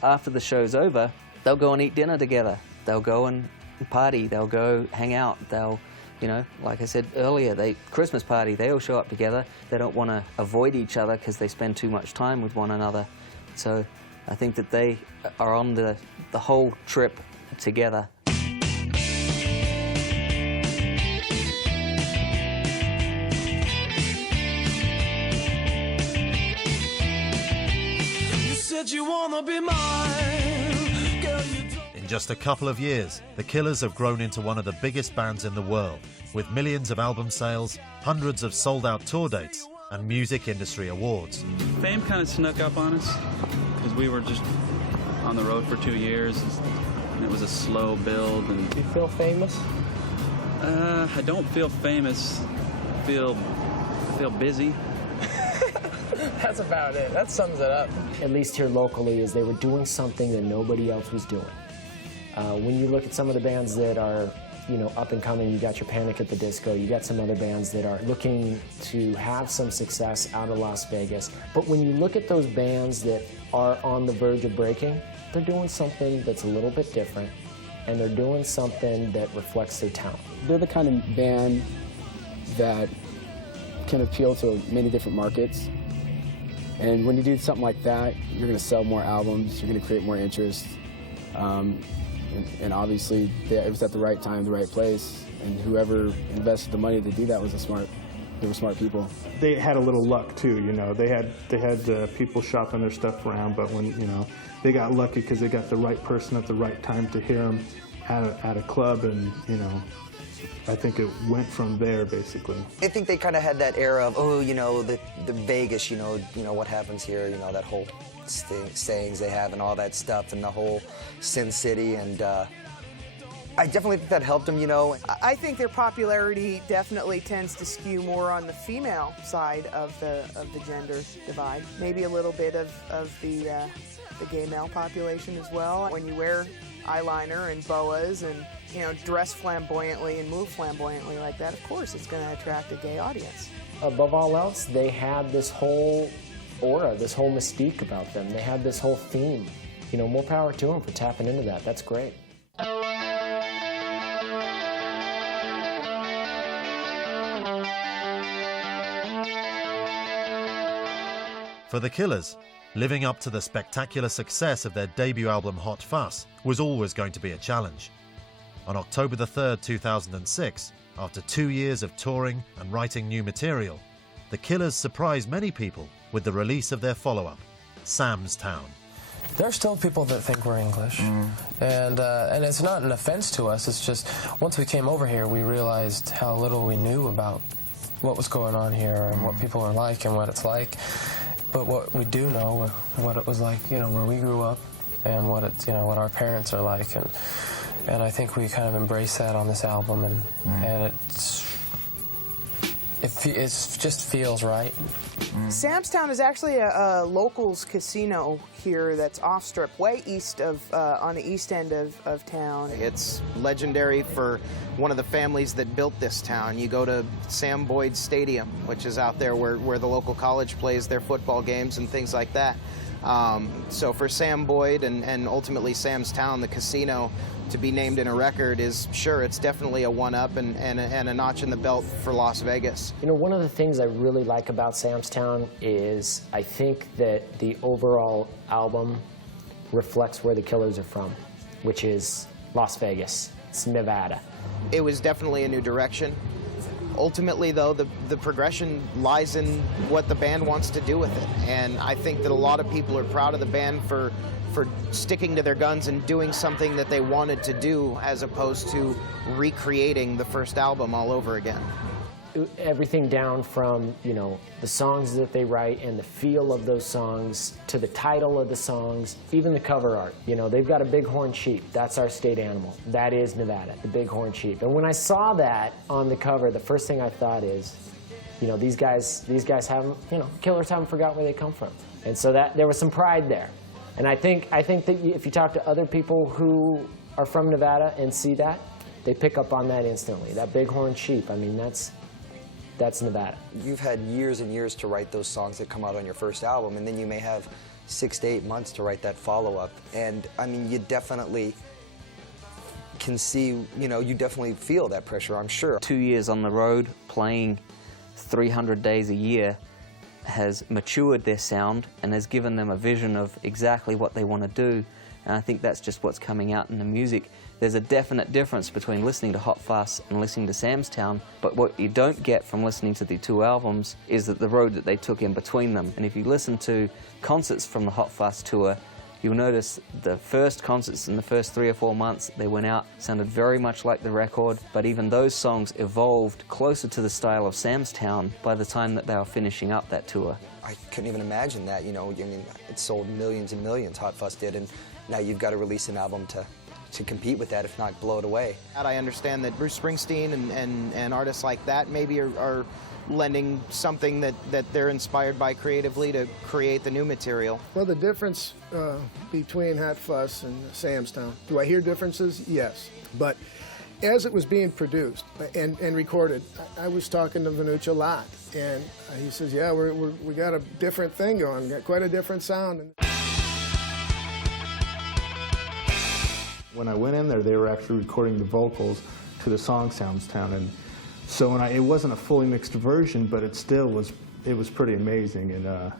after the show's over, they'll go and eat dinner together. They'll go and party. They'll go hang out. They'll, you know, like I said earlier, Christmas party, they all show up together. They don't want to avoid each other because they spend too much time with one another. So I think that they are on the whole trip together. You wanna be mine, girl, in just a couple of years, the Killers have grown into one of the biggest bands in the world, with millions of album sales, hundreds of sold-out tour dates, and music industry awards. Fame kind of snuck up on us, because we were just on the road for 2 years, and it was a slow build. And do you feel famous? I don't feel famous. I feel busy. That's about it. That sums it up. At least here locally, is they were doing something that nobody else was doing. When you look at some of the bands that are, you know, up and coming, you got your Panic at the Disco, you got some other bands that are looking to have some success out of Las Vegas. But when you look at those bands that are on the verge of breaking, they're doing something that's a little bit different, and they're doing something that reflects their talent. They're the kind of band that can appeal to many different markets. And when you do something like that, you're going to sell more albums, you're going to create more interest. And obviously, it was at the right time, the right place. And whoever invested the money to do that they were smart people. They had a little luck too, you know. They had people shopping their stuff around, but when, you know, they got lucky because they got the right person at the right time to hear them at a club, and, you know, I think it went from there, basically. I think they kind of had that era of, oh, you know, the Vegas, you know what happens here, you know, that whole sayings they have and all that stuff, and the whole Sin City, and I definitely think that helped them, you know. I think their popularity definitely tends to skew more on the female side of the gender divide. Maybe a little bit of the gay male population as well. When you wear eyeliner and boas and, you know, dress flamboyantly and move flamboyantly like that, of course it's going to attract a gay audience. Above all else, they had this whole aura, this whole mystique about them. They had this whole theme. You know, more power to them for tapping into that. That's great. For the Killers, living up to the spectacular success of their debut album Hot Fuss was always going to be a challenge. On October the 3rd, 2006, after 2 years of touring and writing new material, the Killers surprised many people with the release of their follow-up, Sam's Town. There are still people that think we're English, and it's not an offense to us. It's just once we came over here, we realized how little we knew about what was going on here and what people are like and what it's like. But what we do know, what it was like, you know, where we grew up, and what it's, you know, what our parents are like, and I think we kind of embrace that on this album, and it just feels right. Sam's Town is actually a locals casino here that's off-strip, way east of, on the east end of town. It's legendary for one of the families that built this town. You go to Sam Boyd Stadium, which is out there where the local college plays their football games and things like that. So for Sam Boyd and ultimately Sam's Town, the casino, to be named in a record is, sure, it's definitely a one-up and a notch in the belt for Las Vegas. You know, one of the things I really like about Sam's Town is I think that the overall album reflects where the Killers are from, which is Las Vegas. It's Nevada. It was definitely a new direction. Ultimately, though, the progression lies in what the band wants to do with it. And I think that a lot of people are proud of the band for sticking to their guns and doing something that they wanted to do, as opposed to recreating the first album all over again. Everything down from, you know, the songs that they write and the feel of those songs to the title of the songs, even the cover art. You know, they've got a bighorn sheep. That's our state animal. That is Nevada, the bighorn sheep. And when I saw that on the cover, the first thing I thought is, you know, these guys haven't, you know, Killers haven't forgot where they come from. And so that there was some pride there. And I think that if you talk to other people who are from Nevada and see that, they pick up on that instantly. That bighorn sheep, I mean, that's Nevada. You've had years and years to write those songs that come out on your first album, and then you may have 6 to 8 months to write that follow-up. And I mean, you definitely can see, you know, you definitely feel that pressure, I'm sure. 2 years on the road, playing 300 days a year, has matured their sound and has given them a vision of exactly what they want to do. And I think that's just what's coming out in the music. There's a definite difference between listening to Hot Fuss and listening to Sam's Town, but what you don't get from listening to the two albums is that the road that they took in between them. And if you listen to concerts from the Hot Fuss tour, you'll notice the first concerts in the first 3 or 4 months they went out sounded very much like the record, but even those songs evolved closer to the style of Sam's Town by the time that they were finishing up that tour. I couldn't even imagine that, you know, I mean, it sold millions and millions, Hot Fuss did, and now you've got to release an album to compete with that, if not blow it away. I understand that Bruce Springsteen and artists like that maybe are lending something that they're inspired by creatively to create the new material. Well, the difference between Hot Fuss and Sam's Town, do I hear differences? Yes. But as it was being produced and recorded, I was talking to Vannucci a lot, and he says, yeah, we got a different thing going, got quite a different sound. When I went in there, they were actually recording the vocals to the song Sam's Town, and so it wasn't a fully mixed version, but it still was. It was pretty amazing, and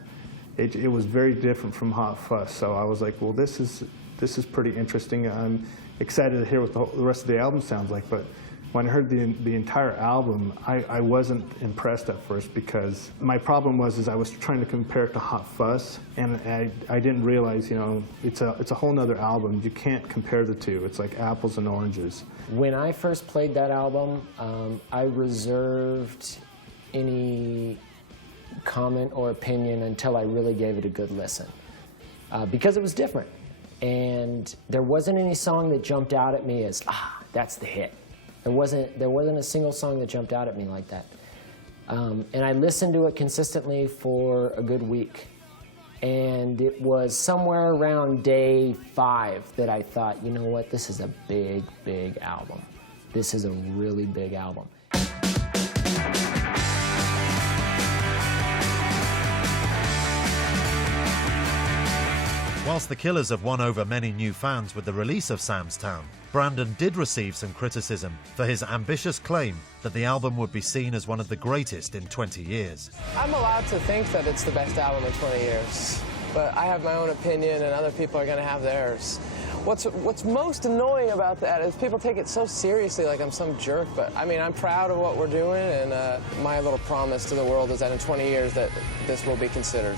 it was very different from Hot Fuss. So I was like, well, this is pretty interesting. I'm excited to hear what the rest of the album sounds like. But when I heard the entire album, I wasn't impressed at first, because my problem was I was trying to compare it to Hot Fuss, and I didn't realize, you know, it's a whole nother album. You can't compare the two. It's like apples and oranges. When I first played that album, I reserved any comment or opinion until I really gave it a good listen, because it was different. And there wasn't any song that jumped out at me as, that's the hit. There wasn't a single song that jumped out at me like that. And I listened to it consistently for a good week. And it was somewhere around day 5 that I thought, you know what, this is a big, big album. This is a really big album. Whilst the Killers have won over many new fans with the release of Sam's Town, Brandon did receive some criticism for his ambitious claim that the album would be seen as one of the greatest in 20 years. I'm allowed to think that it's the best album in 20 years, but I have my own opinion and other people are going to have theirs. What's most annoying about that is people take it so seriously, like I'm some jerk, but I mean, I'm proud of what we're doing, and my little promise to the world is that in 20 years that this will be considered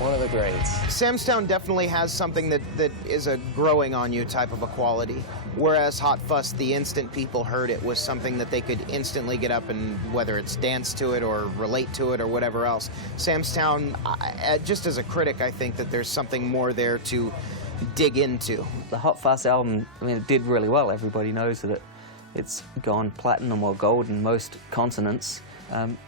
one of the greats. Sam's Town definitely has something that is a growing on you type of a quality, whereas Hot Fuss, the instant people heard it, was something that they could instantly get up and, whether it's dance to it or relate to it or whatever else. Sam's Town, just as a critic, I think that there's something more there to dig into. The Hot Fuss album, I mean, it did really well. Everybody knows that it's gone platinum or gold in most continents,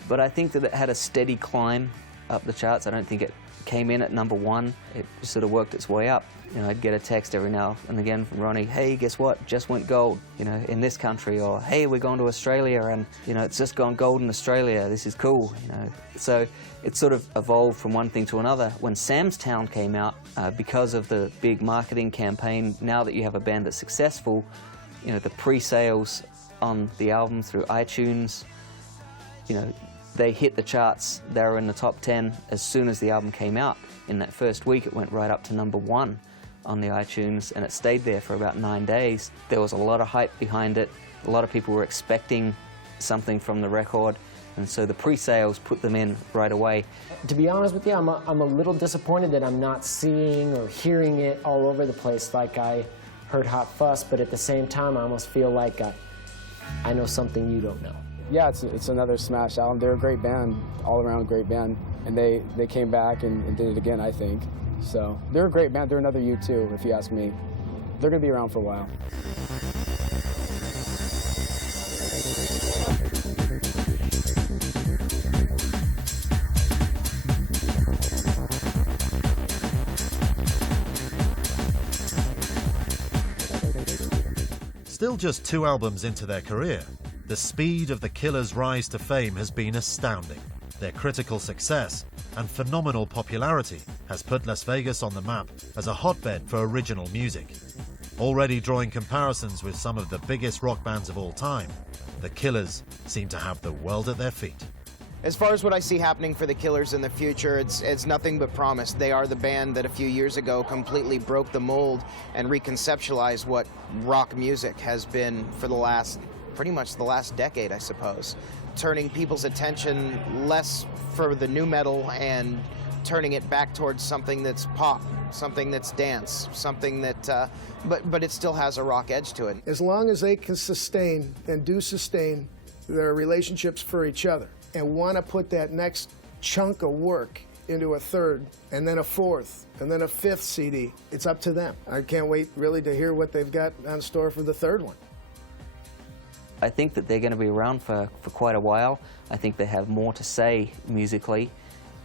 but I think that it had a steady climb up the charts. I don't think it came in at #1. It sort of worked its way up. You know, I'd get a text every now and again from Ronnie, hey, guess what, just went gold, you know, in this country, or hey, we're going to Australia and, you know, it's just gone gold in Australia, this is cool, you know. So it sort of evolved from one thing to another. When Sam's Town came out, because of the big marketing campaign, now that you have a band that's successful, you know, the pre-sales on the album through iTunes, you know, they hit the charts. They were in the top 10 as soon as the album came out. In that first week, it went right up to #1 on the iTunes, and it stayed there for about 9 days. There was a lot of hype behind it. A lot of people were expecting something from the record, and so the pre-sales put them in right away. To be honest with you, I'm a little disappointed that I'm not seeing or hearing it all over the place like I heard Hot Fuss, but at the same time, I almost feel like I know something you don't know. Yeah, it's another smash album. They're a great band, all-around great band, and they came back and did it again, I think. So they're a great band. They're another U2, if you ask me. They're going to be around for a while. Still just 2 albums into their career, the speed of the Killers' rise to fame has been astounding. Their critical success and phenomenal popularity has put Las Vegas on the map as a hotbed for original music. Already drawing comparisons with some of the biggest rock bands of all time, the Killers seem to have the world at their feet. As far as what I see happening for the Killers in the future, it's nothing but promise. They are the band that a few years ago completely broke the mold and reconceptualized what rock music has been for pretty much the last decade, I suppose. Turning people's attention less for the nu metal and turning it back towards something that's pop, something that's dance, something that, but it still has a rock edge to it. As long as they can sustain and do sustain their relationships for each other and want to put that next chunk of work into a third and then a fourth and then a fifth CD, it's up to them. I can't wait really to hear what they've got on store for the third one. I think that they're going to be around for quite a while. I think they have more to say musically,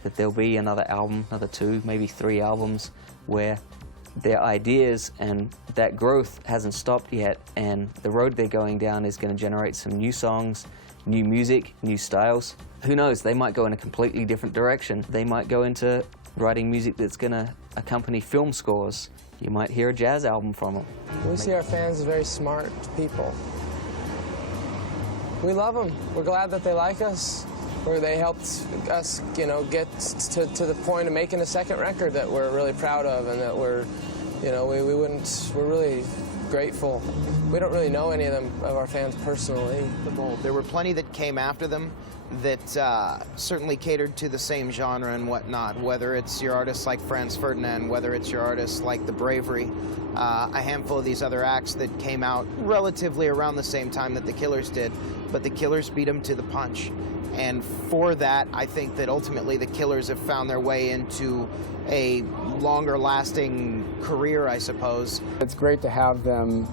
that there'll be another album, another 2, maybe 3 albums where their ideas and that growth hasn't stopped yet, and the road they're going down is going to generate some new songs, new music, new styles. Who knows, they might go in a completely different direction. They might go into writing music that's going to accompany film scores. You might hear a jazz album from them. We see our fans as very smart people. We love them. We're glad that they like us. They helped us, get to the point of making a second record that we're really proud of, and that we're really grateful. We don't really know any of our fans personally. There were plenty that came after them that certainly catered to the same genre and whatnot, whether it's your artists like Franz Ferdinand, whether it's your artists like The Bravery, a handful of these other acts that came out relatively around the same time that the Killers did, but the Killers beat them to the punch. And for that, I think that ultimately the Killers have found their way into a longer-lasting career, I suppose. It's great to have them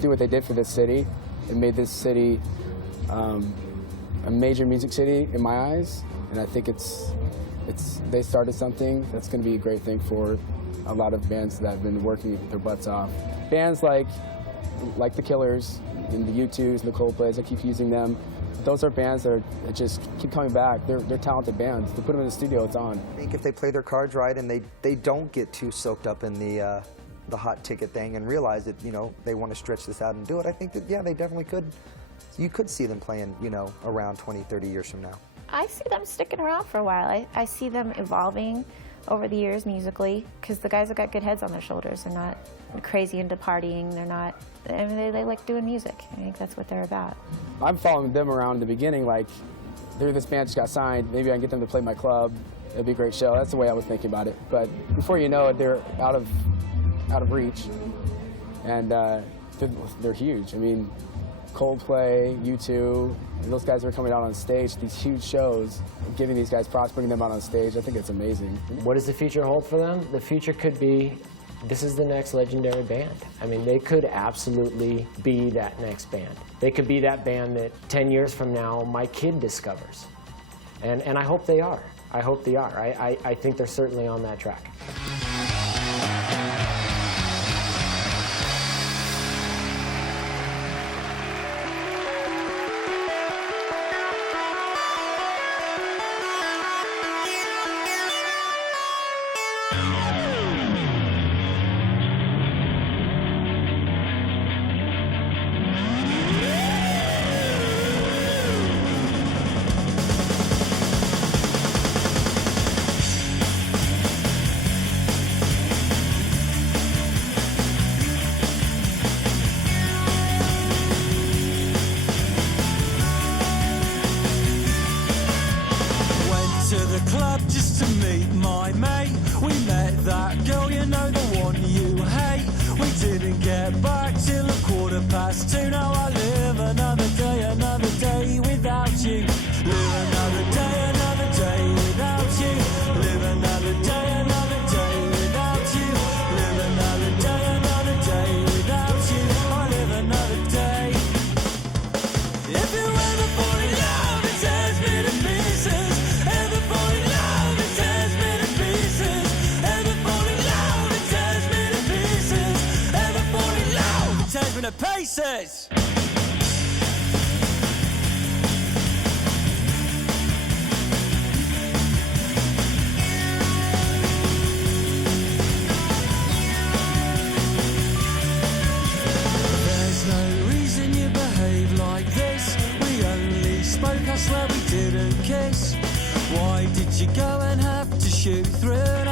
do what they did for this city. It made this city a major music city in my eyes, and I think they started something that's going to be a great thing for a lot of bands that have been working their butts off. Bands like the Killers and the U2s and the Coldplays, I keep using them. Those are bands that just keep coming back. They're talented bands. To put them in the studio, it's on. I think if they play their cards right and they don't get too soaked up in the hot ticket thing and realize that they want to stretch this out and do it, I think that they definitely could. You could see them playing around 20, 30 years from now. I see them sticking around for a while. I see them evolving over the years musically, because the guys have got good heads on their shoulders. They're not crazy into partying. They're not. I mean, they like doing music. I think that's what they're about. I'm following them around in the beginning, like, this band just got signed, maybe I can get them to play my club, it'd be a great show. That's the way I was thinking about it. But before you know it, they're out of reach, and they're huge. I mean, Coldplay, U2, those guys are coming out on stage, these huge shows, giving these guys props, bringing them out on stage. I think it's amazing. What does the future hold for them? The future could be, this is the next legendary band. I mean, they could absolutely be that next band. They could be that band that 10 years from now my kid discovers. And I hope they are. I hope they are. I think they're certainly on that track. Pieces! spoke, I swear we didn't kiss. Why did you go and have to shoot through